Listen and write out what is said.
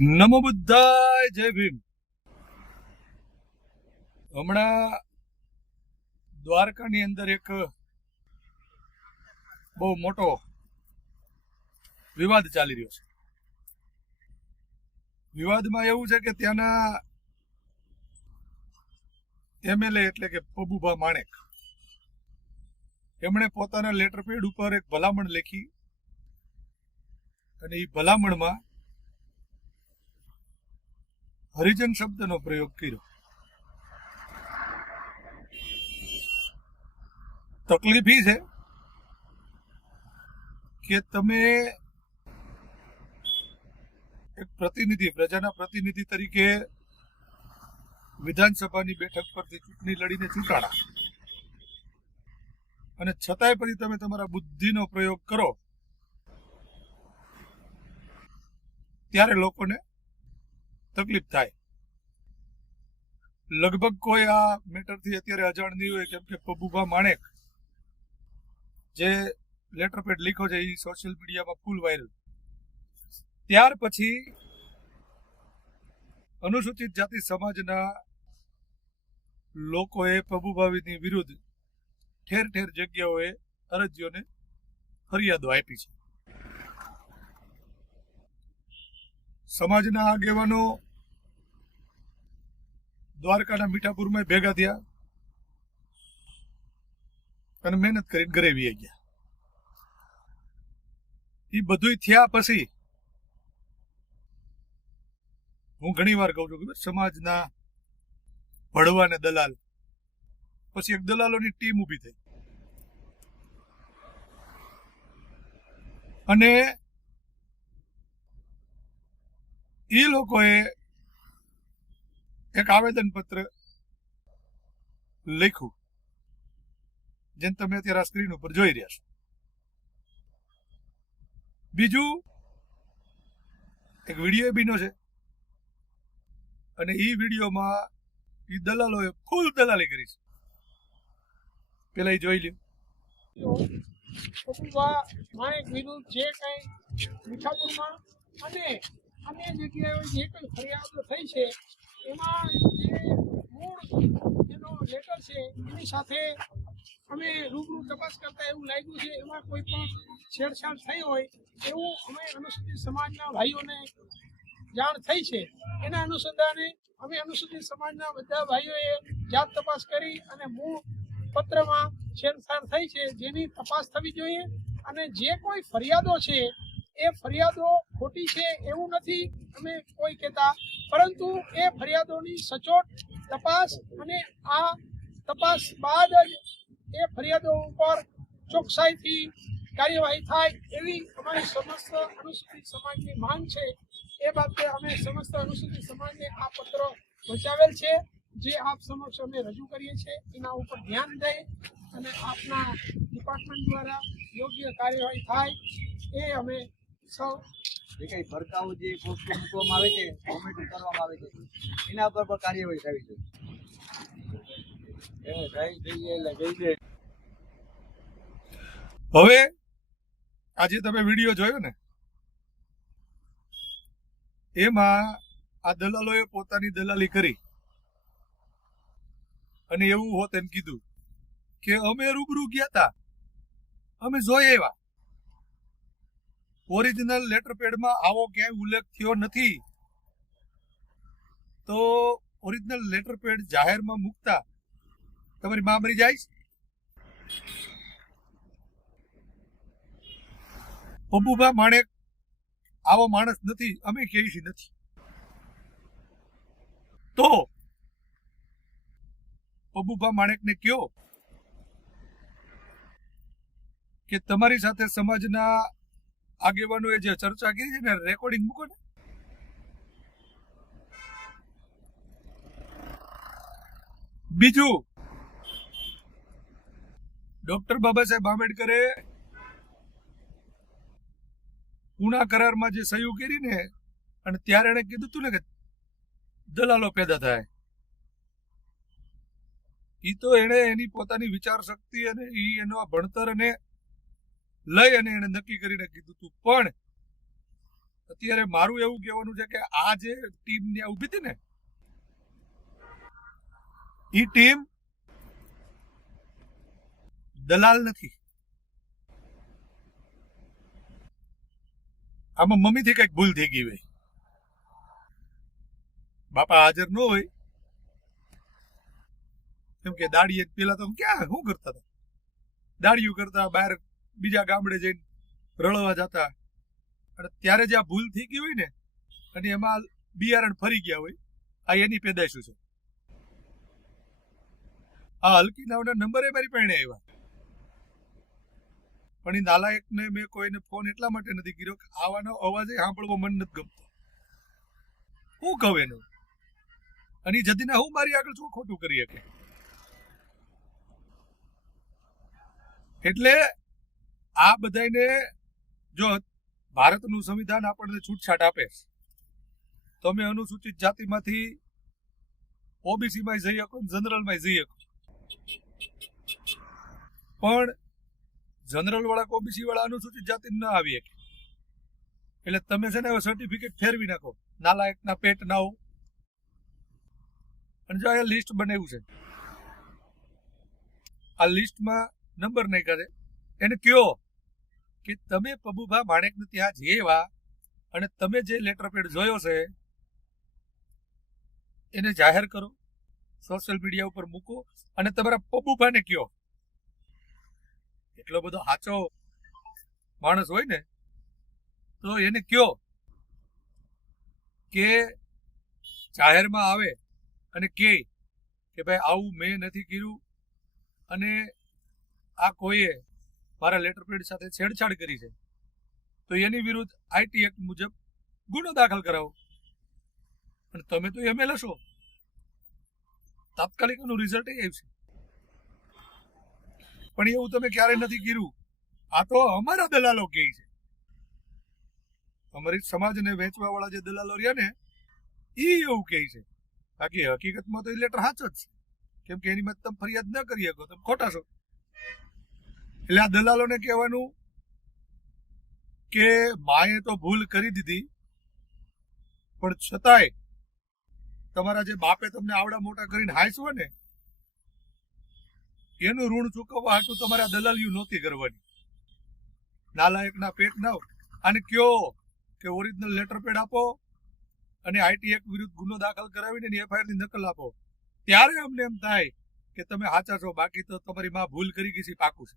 નમો બુદ્ધાય, જય ભીમ. હમણાં દ્વારકાની અંદર એક બહુ મોટો વિવાદ ચાલી રહ્યો છે. વિવાદમાં એવું છે કે ત્યાંના એમએલએ એટલે કે પબુભા માણેક, એમણે પોતાના લેટર પેડ ઉપર એક ભલામણ લખી અને એ ભલામણમાં હરિજન શબ્દનો પ્રયોગ કર્યો. તકલીફ એ છે કે તમે એક પ્રતિનિધિ, પ્રજાના પ્રતિનિધિ તરીકે વિધાનસભાની બેઠક પરથી ચૂંટણી લડીને ચૂંટાણા, અને છતાંય પછી તમે તમારા બુદ્ધિનો પ્રયોગ કરો ત્યારે લોકોને તકલીફ થાય. લગભગ કોઈ આ મેટરથી અત્યારે અજાણ નહીં હોય, કેમ કે પબુભા માણેક જે લેટર પેડ લીખો છે એ સોશિયલ મીડિયામાં ફૂલ વાયરલ. ત્યાર પછી અનુસૂચિત જાતિ સમાજના લોકોએ પબુભાની વિરુદ્ધ ઠેર ઠેર જગ્યાઓએ અરજીઓને ફરિયાદો આપી છે. સમાજના આગેવાનો દ્વારકાના મીઠાપુરમાં ભેગા થયા અને મહેનત કરીને ઘરે વી ગયા. એ બધું થયા પછી હું ઘણી વાર કહું છું કે સમાજના ભડવા ને દલાલ, પછી એક દલાલોની ટીમ ઊભી થઈ અને એ લોકોએ એક આવેદન પત્ર લખ્યું, જેને તમે અત્યારે આ સ્ક્રીન ઉપર જોઈ રહ્યા છો. બીજું એક વિડીયો બીનો છે અને એ વિડીયોમાં એ દલાલોએ ફૂલ દલાલી કરી છે. પેલા એ જોઈ લ્યો. પબુભા માણેક વિરુદ્ધ જે કઈ મીઠાપુરમાં અને અન્ય જગ્યાએ જે કઈ ફરિયાદો થઈ છે એમાં જે મૂળ એનો લેટર છે એની સાથે અમે રૂબરૂ તપાસ કરતા એવું લાગ્યું છે એમાં કોઈ પણ છેડછાડ થઈ હોય એવું અમે અનુસૂચિત સમાજના ભાઈઓને જાણ થઈ છે. એના અનુસંધાને અમે અનુસૂચિત સમાજના બધા ભાઈઓએ જાત તપાસ કરી અને મૂળ પત્રમાં છેડછાડ થઈ છે જેની તપાસ થવી જોઈએ, અને જે કોઈ ફરિયાદો છે એ ફરિયાદો ખોટી છે એવું નથી અમે કોઈ કહેતા, પરંતુ એ ફરિયાદોની સચોટ તપાસ અને આ તપાસ બાદ જ એ ફરિયાદો ઉપર ચોકસાઈથી કાર્યવાહી થાય એવી અમારી સમસ્ત અનુસૂચિત સમાજની માંગ છે. એ બાબતે અમે સમસ્ત અનુસૂચિત સમાજને આ પત્ર પહોંચાવેલ છે, જે આપ સમક્ષ અમે રજૂ કરીએ છીએ. એના ઉપર ધ્યાન દઈ અને આપના ડિપાર્ટમેન્ટ દ્વારા યોગ્ય કાર્યવાહી થાય એ અમે સૌ જે કઈ ભડકાઓ જે પોસ્ટો મૂકવામાં આવે છે, કોમેન્ટ કરવામાં આવે છે, એના પર પણ કાર્યવાહી થવી જોઈએ. હવે આજે તમે વિડીયો જોયો ને, એમાં આ દલાલોએ પોતાની દલાલી કરી અને એવું હોત એમ કીધું કે અમે રૂબરૂ ગયા હતા, અમે જોઈ આવ્યા. ઓરિજિનલ લેટર પેડમાં આવો ક્યાંય ઉલ્લેખ થયો નથી, તો ઓરિજિનલ લેટર પેડ જાહેરમાં મૂકતા તમારી માં મરી જાય. પબુભા માણેક આવો માણસ નથી, અમે કહીશી નથી. તો પબુભા માણેકને કયો કે તમારી સાથે સમાજના આગેવાનોએ જે ચર્ચા કરી છે ને રેકોર્ડિંગ મૂકો ને. બીજું, ડોક્ટર બાબા સાહેબ આંબેડકરે પૂના કરારમાં જે સહી કરી ને, અને ત્યારે એને કીધું તું ને કે દલાલો પેદા થાય. એ તો એને એની પોતાની વિચાર શક્તિ અને એનો ભણતર અને લઈ અને એને નક્કી કરીને કીધું તું. પણ અત્યારે મારું એવું કહેવાનું છે કે આ જે ટીમ ત્યાં ઊભી હતી ને, એ ટીમ દલાલ નથી. આમાં મમ્મીથી કઈક ભૂલ થઈ ગઈ હોય. બાપા હાજર ન હોય કેમ કે દાડીએ પેલા તો ક્યાં શું કરતા હતા, દાડીઓ કરતા, બહાર બીજા ગામડે જઈને રળવા જતા, અને ત્યારે જે આ ભૂલ થઈ ગઈ હોય ને અને એમાં બિયારણ ફરી ગયા હોય, આ એની પેદાશો છે. આ હલકી નાવના નંબરે મારી પાસે આવ્યા, પણ એ નાલાયકને મેં કોઈને ફોન એટલા માટે નથી કર્યો કે આવાનો અવાજ સાંભળવો મન નથી ગમતો. હું કહું એનું, અને જદીના હું મારી આગળ શું ખોટું કરી શકે. એટલે આ બધાને જો ભારતનું સંવિધાન આપણને છૂટછાટ આપે તો અમે અનુસૂચિત જાતિમાંથી ઓબીસી માં જઈ શકો, જનરલ માં જઈ શકો, પણ જનરલ વાળા ઓબીસી વાળા અનુસૂચિત જાતિ ના આવી શકે. એટલે તમે છે ને હવે સર્ટિફિકેટ ફેરવી નાખો, નાલાયકના પેટ ના હો. અને જો અહીંયા લિસ્ટ બનાવ્યું છે, આ લિસ્ટમાં નંબર નાખ્યા છે, એને કયો કે તમે પબુભા માણેકને ત્યાં જેવા અને તમે જે લેટર પેડ જોયો છે એને જાહેર કરો, સોશિયલ મીડિયા ઉપર મૂકો, અને તમારા પબુભાને કયો. એટલો બધો સાચો માણસ હોય ને તો એને કયો કે જાહેરમાં આવે અને કે ભાઈ આવું મેં નથી કર્યું અને આ કોઈએ મારા લેટર પેડ સાથે છેડછાડ કરી છે, તો એની વિરુદ્ધ આઈટી એક્ટ મુજબ ગુનો દાખલ કરાવો. અને તમે તો એમએલએ છો, તાત્કાલિક એનું રિઝલ્ટ આવશે. પણ એવું તમે ક્યારેય નથી કર્યું. આ તો અમારા દલાલો કહે છે, અમારી સમાજને વેચવા વાળા જે દલાલો રહ્યા ને એ એવું કહે છે. બાકી હકીકતમાં તો એ લેટર સાચો જ છે, કેમ કે એની માં તમે ફરિયાદ ન કરી શકો, તમે ખોટા છો. એટલે આ દલાલોને કહેવાનું કે માએ તો ભૂલ કરી દીધી, પણ છતાંય તમારા જે બાપે તમને આવડા મોટા કરીને હાંસવો ને એનું ઋણ ચૂકવવા હાટું તમારે આ દલાલીઓ નહોતી કરવાની. નાલાયકના પેટ ના. અને કયો કે ઓરિજિનલ લેટર પેડ આપો અને આઈટી એક્ટ વિરુદ્ધ ગુનો દાખલ કરાવીને એની એફઆઈઆર ની નકલ આપો, ત્યારે અમને એમ થાય કે તમે સાચા છો. બાકી તો તમારી માં ભૂલ કરી ગઈ છે, પાકું છે.